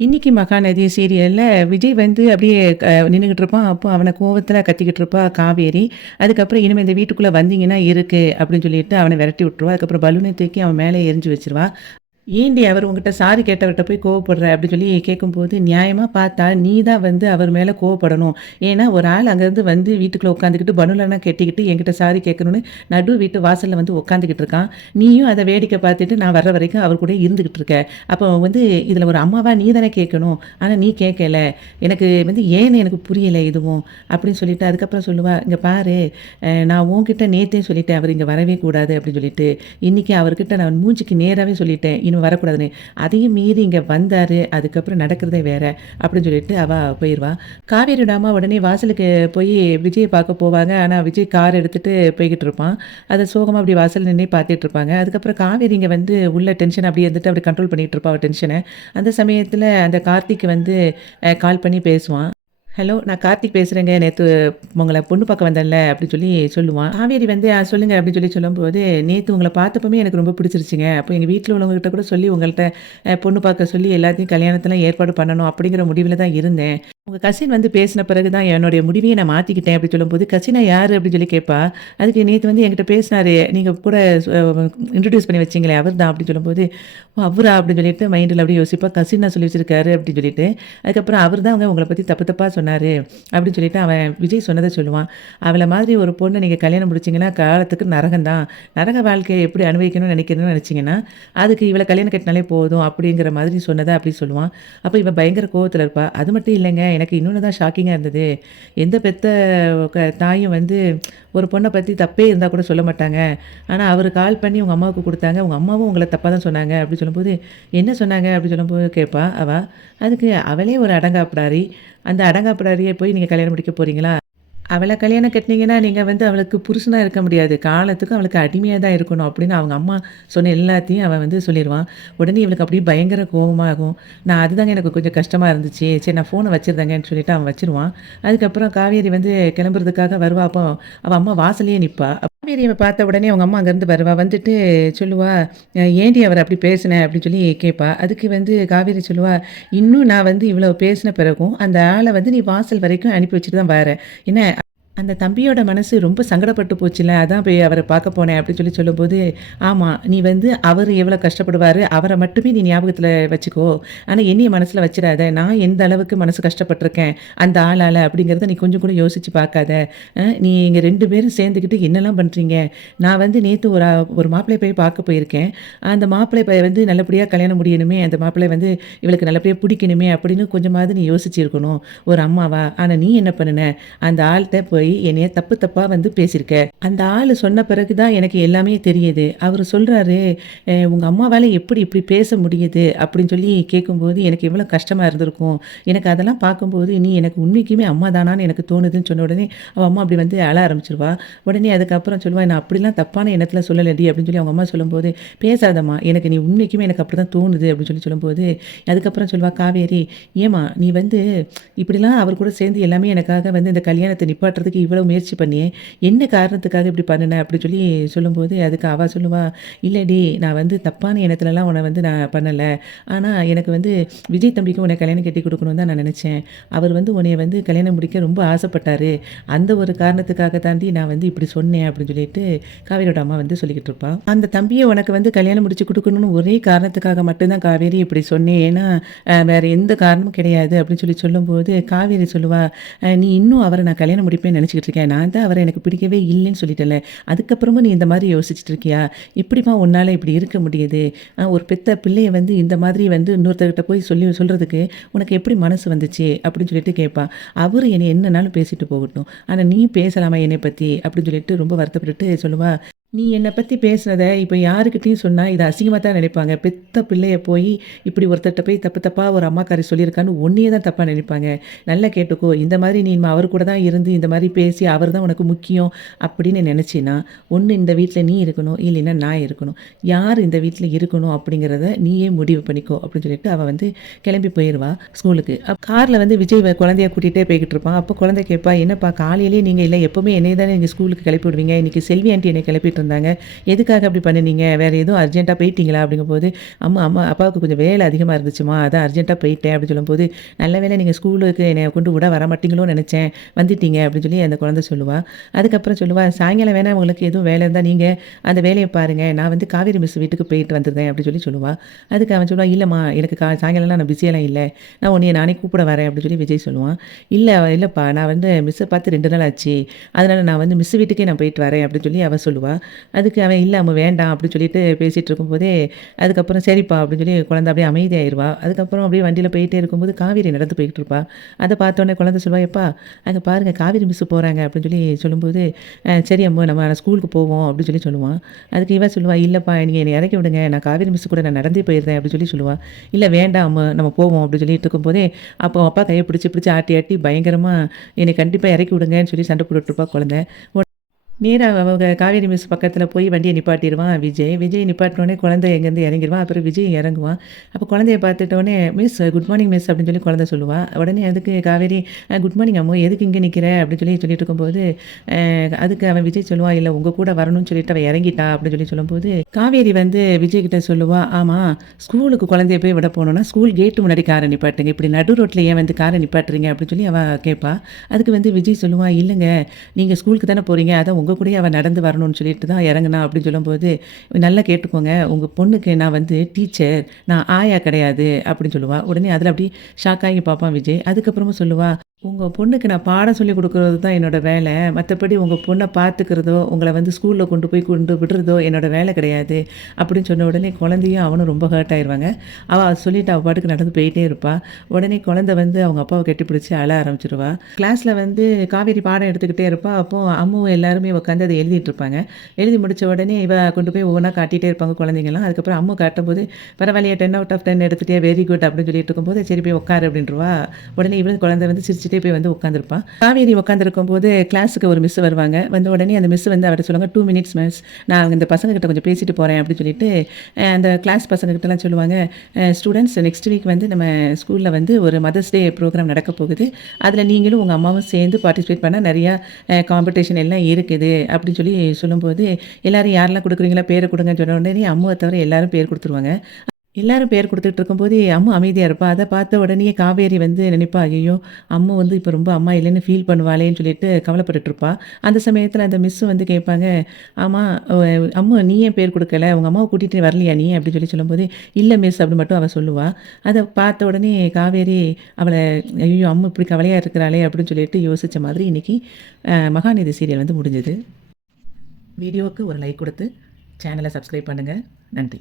இன்னைக்கு மகாநதி சீரியல்ல விஜய் வந்து அப்படியே நின்னுகிட்டு இருப்பான். அப்போ அவன கோவத்துல கத்திக்கிட்டு இருப்பா காவேரி. அதுக்கப்புறம் இனிமே இந்த வீட்டுக்குள்ள வந்தீங்கன்னா இருக்கு அப்படின்னு சொல்லிட்டு அவன விரட்டி விட்டுருவா. அதுக்கப்புறம் பலூன தூக்கி அவன் மேலே எறிஞ்சு வச்சுருவா. "ஏன்டி அவர் உன்கிட்ட சாரி கேட்டவர்ட்ட போய் கோவப்படுற?" அப்படின்னு சொல்லி கேட்கும்போது, நியாயமா பார்த்தா நீ தான் வந்து அவர் மேல கோவப்படணும். ஏன்னா ஒரு ஆள் அங்கேருந்து வந்து வீட்டுக்குள்ள உட்காந்துக்கிட்டு பனுலலாம் கட்டிக்கிட்டு என்கிட்ட சாரி கேட்கணும்னு நடு வீட்டு வாசல்ல வந்து உட்காந்துக்கிட்டு இருக்கான். நீயும் அத வேடிக்கை பார்த்துட்டு நான் வர்ற வரைக்கும் அவர் கூட இருந்துகிட்டு இருக்க. அப்போ வந்து இதில ஒரு அம்மாவா நீ தானே கேட்கணும். ஆனா நீ கேட்கல. எனக்கு வந்து ஏன்னு எனக்கு புரியல எதுவும். அப்படின்னு சொல்லிட்டு அதுக்கப்புறம் சொல்லுவா, "இங்க பாரு நான் உன்கிட்ட நேத்தே சொல்லிட்டேன். அவர் இங்க வரவே கூடாது அப்படின்னு சொல்லிட்டு. இன்னைக்கு அவர்கிட்ட நான் மூஞ்சிக்கு நேராவே சொல்லிட்டேன். இனிமே வரக்கூடாதுன்னு. அதையும் மீறி இங்க வந்தாரு. அதுக்கப்புறம் நடக்கிறதே வேற. அப்படின்னு சொல்லிட்டு அவ போயிருவா. காவேரியோட அம்மா உடனே வாசலுக்கு போய் விஜய பார்க்க போவாங்க. ஆனா விஜய் கார் எடுத்துட்டு போய்க்கிட்டு இருப்பான். அத சோகமா அப்படி வாசல்ல நின்னே பார்த்துட்டு இருப்பாங்க. அதுக்கப்புறம் காவேரி இங்க வந்து உள்ள டென்ஷன் அப்படியே இருந்துட்டு அப்படி கண்ட்ரோல் பண்ணிட்டு இருப்பா அவ டென்ஷன. அந்த சமயத்துல அந்த கார்த்திக் வந்து கால் பண்ணி பேசுவான். ஹலோ நான் கார்த்திக் பேசுறேங்க. நேத்து உங்கள பொண்ணு பார்க்க வந்தேன்ல அப்படின்னு சொல்லி சொல்லுவான். காவேரி வந்து சொல்லுங்க அப்படின்னு சொல்லி சொல்லும்போது, நேத்து உங்கள பார்த்தப்பமே எனக்கு ரொம்ப பிடிச்சிருச்சுங்க. அப்போ எங்க வீட்ல உள்ளவங்ககிட்ட கூட சொல்லி உங்கள்ட்ட பொண்ணு பார்க்க சொல்லி எல்லாத்தையும் கல்யாணத்தெல்லாம் ஏற்பாடு பண்ணணும் அப்படிங்கிற முடிவுல தான் இருந்தேன். உங்க கசின் வந்து பேசின பிறகு தான் என்னுடைய முடிவையே நான் மாத்திக்கிட்டேன் அப்படி சொல்லும்போது, கசினா யாரு அப்படின்னு சொல்லி கேட்பா. அதுக்கு நேத்து வந்து என்கிட்ட பேசினாரு. நீங்க கூட இன்ட்ரோடியூஸ் பண்ணி வச்சீங்களே அவர் தான் அப்படின்னு சொல்லும்போது, ஓ! அவரா அப்படின்னு சொல்லிட்டு மைண்ட்ல அப்படியே யோசிப்பா. கசினா சொல்லி வச்சிருக்காரு அப்படின்னு சொல்லிட்டு. அதுக்கப்புறம் அவர் தான் அவங்க உங்கள பத்தி தப்பு தப்பா சொன்னாரு. அப்படின்னு சொல்லிட்டு அவன் விஜய் சொன்னத சொல்லுவான். அவள மாதிரி ஒரு பொண்ண நீங்க கல்யாணம் முடிச்சீங்கன்னா, காலத்துக்கு நரகம் தான். நரக வாழ்க்கைய எப்படி அனுபவிக்கணும்னு நினைக்கிறீங்கன்னு நினைச்சீங்கன்னா, அதுக்கு இவள கல்யாணம் கட்டினாலே போதும் அப்படிங்கிற மாதிரி சொன்னத அப்படி சொல்லுவான். அப்ப இவ பயங்கர கோவத்துல இருப்பா. அது மட்டும் இல்லங்க, எனக்கு இன்னொன்னு தான் ஷாக்கிங்கா இருந்தது. எந்த பெத்த தாயும் வந்து ஒரு பொண்ண பத்தி தப்பே இருந்தா கூட சொல்ல மாட்டாங்க. ஆனா அவரு கால் பண்ணி உங்க அம்மாவுக்கு குடுத்தாங்க. உங்க அம்மாவும் உங்கள தப்பா தான் சொன்னாங்க அப்படி சொல்லும்போது, என்ன சொன்னாங்க? அப்படி சொல்லும்போது கேட்பா அவ. அதுக்கு அவளே ஒரு அடங்காப்பிடாரி. அந்த அடங்காப்பிடாரிய போய் நீங்க கல்யாணம் முடிக்க போறீங்களா? அவள கல்யாணம் கட்டினீங்கன்னா, நீங்க வந்து அவளுக்கு புருஷனா இருக்க முடியாது. காலத்துக்கு அவளுக்கு அடிமையா தான் இருக்கணும் அப்படின்னு அவங்க அம்மா சொன்ன எல்லாத்தையும் அவன் வந்து சொல்லிருவான். உடனே இவளுக்கு அப்படியே பயங்கர கோவமாகும். நான் அதுதாங்க எனக்கு கொஞ்சம் கஷ்டமா இருந்துச்சு. சரி நான் ஃபோன வச்சுருந்தேங்கன்னு சொல்லிட்டு அவன் வச்சுருவான். அதுக்கப்புறம் காவேரி வந்து கிளம்புறதுக்காக வருவா. அப்போ அவ அம்மா வாசல்லயே நிப்பா. காவேரியை பார்த்த உடனே அவங்க அம்மா அங்கேருந்து வருவா. வந்துட்டு சொல்லுவா, "ஏன்டி அவர அப்படி பேசின?" அப்படின்னு சொல்லி கேட்பா. அதுக்கு வந்து காவேரி சொல்லுவா, "இன்னும் நான் வந்து இவ்வளவு பேசின பிறகும், அந்த ஆள வந்து நீ வாசல் வரைக்கும் அனுப்பி வச்சுட்டு தான் வார. என்ன அந்த தம்பியோட மனசு ரொம்ப சங்கடப்பட்டு போச்சுல்ல, அதான் போய் அவர பார்க்க போனேன் அப்படின்னு சொல்லி சொல்லும்போது, ஆமா நீ வந்து அவரு எவ்வளோ கஷ்டப்படுவாரு, அவர மட்டுமே நீ ஞாபகத்துல வச்சுக்கோ. ஆனா என்னைய மனசுல வச்சுறாத. நான் எந்த அளவுக்கு மனசு கஷ்டப்பட்டுருக்கேன், அந்த ஆளால அப்படிங்கிறத நீ கொஞ்சம் கூட யோசிச்சு பார்க்காத. நீங்க 2 பேரும் சேர்ந்துக்கிட்டு என்னலாம் பண்றீங்க? நான் வந்து நேத்து ஒரு மாப்பிள்ளைய போய் பார்க்க போயிருக்கேன். அந்த மாப்பிள்ளை வந்து நல்லபடியா கல்யாணம் முடியணுமே, அந்த மாப்பிள்ளை வந்து இவளுக்கு நல்லபடியா புடிக்கணுமே அப்படின்னு கொஞ்சமாவது நீ யோசிச்சிருக்கணும், ஒரு அம்மாவா. ஆனா நீ என்ன பண்ணுன? அந்த ஆள்ட்ட போய் என்னைய தப்பு தப்பா வந்து பேசியிருக்க. அந்த ஆளு சொன்ன பிறகு தான் எனக்கு எல்லாமே தெரியுது. அவரு சொல்றாரு, உங்க அம்மாவால எப்படி இப்படி பேச முடியுது?" அப்படின்னு சொல்லி கேட்கும்போது, எனக்கு எவ்வளோ கஷ்டமா இருந்திருக்கும். எனக்கு அதெல்லாம் பார்க்கும்போது, நீ எனக்கு உண்மைக்குமே அம்மா தானான்னு எனக்கு தோணுதுன்னு சொன்ன உடனே, அவ அம்மா அப்படி வந்து அழ ஆரம்பிச்சுருவா. உடனே அதுக்கப்புறம் சொல்லுவா, "நான் அப்படிலாம் தப்பான எண்ணத்துல சொல்லலடி" அப்படின்னு சொல்லி அவங்க அம்மா சொல்லும்போது, "பேசாதம்மா, எனக்கு நீ உண்மைக்குமே எனக்கு அப்படிதான் தோணுது" அப்படின்னு சொல்லி சொல்லும்போது, அதுக்கப்புறம் சொல்லுவா காவேரி, "ஏம்மா நீ வந்து இப்படிலாம் அவர் கூட சேர்ந்து எல்லாமே எனக்காக வந்து இந்த கல்யாணத்த நிப்பாட்டுறதுக்கு இவ்வளவு முயற்சி பண்ணியே, என்ன காரணத்துக்காக இப்படி பண்ணுன?" அப்படி சொல்லி சொல்லும்போது, அதுக்கு அவ சொல்லுவா, "இல்லடி நான் வந்து தப்பான எண்ணத்துலலாம் உன்ன வந்து நான் பண்ணல. ஆனா எனக்கு வந்து விஜய் தம்பிக்கு உன்ன கல்யாணம் கட்டி குடுக்கணும்னு தான் நான் நெனச்சேன். அவர் வந்து உன்னைய வந்து கல்யாணம் முடிக்க ரொம்ப ஆசைப்பட்டாரு. அந்த ஒரு காரணத்துக்காக தாண்டி நான் வந்து இப்படி சொன்னேன்" அப்படின்னு சொல்லிட்டு காவேரியோட அம்மா வந்து சொல்லிக்கிட்டு இருப்பா. "அந்த தம்பிய உனக்கு வந்து கல்யாணம் முடிச்சு குடுக்கணும்னு ஒரே காரணத்துக்காக மட்டும் தான் காவேரி இப்படி சொன்னேன். ஏன்னா வேற எந்த காரணமும் கிடையாது" அப்படின்னு சொல்லி சொல்லும்போது, காவேரி சொல்லுவா, நீ இன்னும் அவர நான் கல்யாணம் முடிப்பேன்னு நெனச்சுக்கிட்டு இருக்கேன். நான் தான் அவர எனக்கு பிடிக்கவே இல்லைன்னு சொல்லிட்டேன்ல. அதுக்கப்புறமும் நீ இந்த மாரி யோசிச்சுட்டு இருக்கியா? எப்படிம்மா உன்னால இப்படி இருக்க முடியுது? ஒரு பெத்த பிள்ளைய வந்து இந்த மாதிரி வந்து இன்னொருத்தர்கிட்ட போய் சொல்றதுக்கு உனக்கு எப்படி மனசு வந்துச்சு?" அப்படின்னு சொல்லிட்டு கேட்பா. அவரு என்னைய என்னனாலும் பேசிட்டு போகட்டும். ஆனா நீ பேசலாமா என்னைய பத்தி? அப்படின்னு சொல்லிட்டு ரொம்ப வருத்தப்பட்டுட்டு சொல்லுவா, "நீ என்ன பத்தி பேசுனத இப்ப யாருகிட்டயும் சொன்னா இத அசிங்கமா தான் நினைப்பாங்க. பெத்த பிள்ளைய போய் இப்படி ஒருத்தர்ட்ட போய் தப்பு தப்பா ஒரு அம்மாக்காரி சொல்லியிருக்கான்னு உன்னையே தான் தப்பா நினைப்பாங்க. நல்லா கேட்டுக்கோ. இந்த மாரி நீ அவரு கூட தான் இருந்து இந்த மாரி பேசி அவர் தான் உனக்கு முக்கியம் அப்படின்னு நினைச்சீன்னா, ஒண்ணு இந்த வீட்ல நீ இருக்கணும், இல்லைன்னா நான் இருக்கணும். யார் இந்த வீட்ல இருக்கணும் அப்படிங்கிறத நீயே முடிவு பண்ணிக்கோ" அப்படின்னு சொல்லிட்டு அவ வந்து கிளம்பி போயிருவா ஸ்கூலுக்கு. கார்ல வந்து விஜய் குழந்தைய கூட்டிட்டே போய்க்கிட்டு இருப்பான். அப்போ குழந்தை கேட்பா, "என்னப்பா காலையிலேயே நீங்க இல்ல எப்பவுமே என்னைய தானே நீங்க ஸ்கூலுக்கு கிளப்பி விடுவீங்க. இன்னைக்கு செல்வி ஆன்டி என்னைய கிளப்பிட்டு இருந்தாங்க. இருந்தாங்க. எதுக்காக அப்படி பண்ணுனீங்க? வேறு எதுவும் அர்ஜென்ட்டா போயிட்டீங்களா? அப்படிங்கும்போது, அப்பாவுக்கு கொஞ்சம் வேலை அதிகமா இருந்துச்சும்மா. அதான் அர்ஜென்ட்டா போயிட்டேன் அப்படின்னு சொல்லும்போது, நல்ல வேளை நீங்க ஸ்கூலுக்கு என்னைய கொண்டு விட வரமாட்டீங்களோன்னு நெனச்சேன். வந்துட்டீங்க அப்படின்னு சொல்லி அந்த குழந்தை சொல்லுவா. அதுக்கப்புறம் சொல்லுவா, சாயங்காலம் வேணா உங்களுக்கு எதுவும் வேலை இருந்தா நீங்க அந்த வேலைய பாருங்க. நான் வந்து காவேரி மிஸ் வீட்டுக்கு போயிட்டு வந்துருந்தேன் அப்படின்னு சொல்லி சொல்லுவா. அதுக்கு அவன் சொல்லுவான், இல்லம்மா எனக்கு சாயங்காலம்லாம் நான் பிஸியெல்லாம் இல்ல. நான் உன்னைய நானே கூப்பிட வரேன் அப்படின்னு சொல்லி விஜய் சொல்லுவான். இல்லப்பா நான் வந்து மிஸ்ஸ பார்த்து 2 நாள் ஆச்சு. அதனால நான் வந்து மிஸ் வீட்டுக்கே நான் போயிட்டு வரேன் அப்படின்னு சொல்லி அவ சொல்லுவா. அதுக்கு அவன் இல்ல அம்மா வேண்டாம் அப்படின்னு சொல்லிட்டு பேசிட்டு இருக்கும்போதே, அதுக்கப்புறம் சரிப்பா அப்படின்னு சொல்லி குழந்தை அப்படியே அமைதியாயிருவா. அதுக்கப்புறம் அப்படியே வண்டியில போயிட்டே இருக்கும்போது காவேரி நடந்து போய்கிட்டு இருப்பா. அத பார்த்தோனே குழந்தை சொல்லுவா, "எப்பா அங்க பாருங்க காவேரி மிஸ் போறாங்க" அப்படின்னு சொல்லி சொல்லும்போது, சரி அம்மு நம்ம ஸ்கூலுக்கு போவோம் அப்படின்னு சொல்லி சொல்லுவான். அதுக்கு இவ சொல்லுவா, "இல்லப்பா நீங்க என்னை இறக்கி விடுங்க. நான் காவேரி மிஸ் கூட நான் நடந்தே போயிருந்தேன்" அப்படின்னு சொல்லி சொல்லுவா. "இல்ல வேண்டாம் அம்மு நம்ம போவோம்" அப்படின்னு சொல்லிட்டு இருக்கும்போதே, அப்போ அப்பா கைய பிடிச்சு பிடிச்சு ஆட்டி ஆட்டி பயங்கரமா என்னை கண்டிப்பா இறக்கி விடுங்கன்னு சொல்லி சண்டை போட்டுட்டு இருப்பா குழந்தை. நேரா அவங்க காவேரி மிஸ் பக்கத்துல போய் வண்டிய நிப்பாட்டிருவான் விஜய். விஜய் நிப்பாட்டினோனே குழந்தை எங்கேருந்து இறங்கிருவான். அப்புறம் விஜய் இறங்குவான். அப்போ குழந்தைய பார்த்துட்டோனே, "மிஸ் குட் மார்னிங் மிஸ்" அப்படின்னு சொல்லி குழந்தை சொல்லுவா. உடனே அதுக்கு காவேரி, குட் மார்னிங் அம்மு. எதுக்கு இங்க நிக்கிற?" அப்படின்னு சொல்லிட்டு இருக்கும்போது, அதுக்கு அவன் விஜய் சொல்லுவான், "இல்ல உங்க கூட வரணும்னு சொல்லிட்டு அவ இறங்கிட்டா" அப்படின்னு சொல்லி சொல்லும்போது, காவேரி வந்து விஜய் கிட்ட சொல்லுவா, "ஆமா ஸ்கூலுக்கு குழந்தைய போய் விட போனோம்னா, ஸ்கூல் கேட்டு முன்னாடி கார நிப்பாட்டுங்க. இப்படி நடு ரோட்ல ஏன் வந்து கார நிப்பாட்டுறீங்க?" அப்படின்னு சொல்லி அவ கேட்பா. அதுக்கு வந்து விஜய் சொல்லுவான், "இல்லங்க நீங்க ஸ்கூலுக்கு தானே போறீங்க. அதான் உங்க கூடயே அவ நடந்து வரணும்னு சொல்லிட்டு தான் இறங்குனா" அப்படின்னு சொல்லும்போது, "நல்லா கேட்டுக்கோங்க. உங்க பொண்ணுக்கு நான் வந்து டீச்சர். நான் ஆயா கிடையாது" அப்படின்னு சொல்லுவா. உடனே அதில அப்படியே ஷாக் ஆகி பார்ப்பான் விஜய். அதுக்கப்புறமும் சொல்லுவா, "உங்க பொண்ணுக்கு நான் பாடம் சொல்லிக் குடுக்குறது தான் என்னோட வேலை. மத்தபடி உங்க பொண்ண பார்த்துக்கிறதோ, உங்கள வந்து ஸ்கூல்ல கொண்டு விடுறதோ என்னோட வேலை கிடையாது." அப்படின்னு சொன்ன உடனே குழந்தையும் அவனும் ரொம்ப ஹர்ட் ஆயிருவாங்க. அவ அத சொல்லிட்டு அவ பாட்டுக்கு நடந்து போயிட்டே இருப்பா. உடனே குழந்தை வந்து அவங்க அப்பாவ கட்டிப்பிடிச்சு அழ ஆரம்பிச்சுருவா. கிளாஸ்ல வந்து காவேரி பாடம் எடுத்துக்கிட்டே இருப்பா. அப்போ அம்முவும் எல்லாருமே உட்காந்து அத எழுதிட்டு இருப்பாங்க. எழுதி முடிச்ச உடனே இவ கொண்டு போய் ஒவ்வொன்னா காட்டிட்டே இருப்பாங்க குழந்தைங்கலாம். அதுக்கப்புறம் அம்மு காட்டும்போது, "பரவாயில்லையே 10 அவுட் ஆஃப் 10 எடுத்துட்டியா வெரி குட்" அப்படின்னு சொல்லிட்டு இருக்கும்போது, "சரி போய் உட்காரு" அப்படின்ருவா. உடனே இவளும் குழந்தை வந்து சிரிச்சுட்டே போய் வந்து உட்காந்துருப்பா. காவேரி உட்காந்துருக்கும்போது கிளாஸுக்கு ஒரு மிஸ் வருவாங்க. வந்த உடனே அந்த மிஸ் வந்து அவட்ட சொல்லுவாங்க, "2 மினிட்ஸ் மிஸ். நான் இந்த பசங்க கிட்ட கொஞ்சம் பேசிட்டு போறேன்" அப்படின்னு சொல்லிட்டு, அந்த கிளாஸ் பசங்க கிட்டலாம் சொல்லுவாங்க, "ஸ்டூடண்ட்ஸ் நெக்ஸ்ட் வீக் வந்து நம்ம ஸ்கூல்ல வந்து ஒரு மதர்ஸ் டே ப்ரோகிராம் நடக்க போகுது. அதில நீங்களும் உங்க அம்மாவும் சேர்ந்து பார்ட்டிசிபேட் பண்ணா நெறையா காம்படிஷன் எல்லாம் இருக்குது" அப்படின்னு சொல்லி சொல்லும்போது, எல்லாரும் யாரெல்லாம் குடுக்குறீங்களோ பேர குடுங்கன்னு சொன்ன உடனே அம்முவ தவிர எல்லாரும் பேர் குடுத்துருவாங்க. எல்லாரும் பேர் குடுத்துட்டு இருக்கும்போது, அம்மு அமைதியா இருப்பா. அத பார்த்த உடனேயே காவேரி வந்து நினைப்பா, "ஐயய்யோ! அம்மு வந்து இப்ப ரொம்ப அம்மா இல்லன்னு ஃபீல் பண்ணுவாளேன்னு" சொல்லிட்டு கவலைப்பட்டுட்டு இருப்பா. அந்த சமயத்தில அந்த மிஸ் வந்து கேட்பாங்க, "ஆமா, அ அம்மு நீ ஏன் பேர் குடுக்கல? உங்க அம்மாவ கூட்டிட்டு வரலையா நீ?" அப்படின்னு சொல்லும்போது, "இல்ல மிஸ்" அப்படி மட்டும் அவ சொல்லுவா. அத பார்த்த உடனே காவேரி அவள, "ஐயய்யோ! அம்மு இப்படி கவலையா இருக்கிறாளே" அப்படின்னு சொல்லிட்டு யோசிச்ச மாதிரி இன்னைக்கு மகாநீதி சீரியல் வந்து முடிஞ்சது. வீடியோவுக்கு ஒரு லைக் குடுத்து சேனல சப்ஸ்கிரைப் பண்ணுங்க. நன்றி.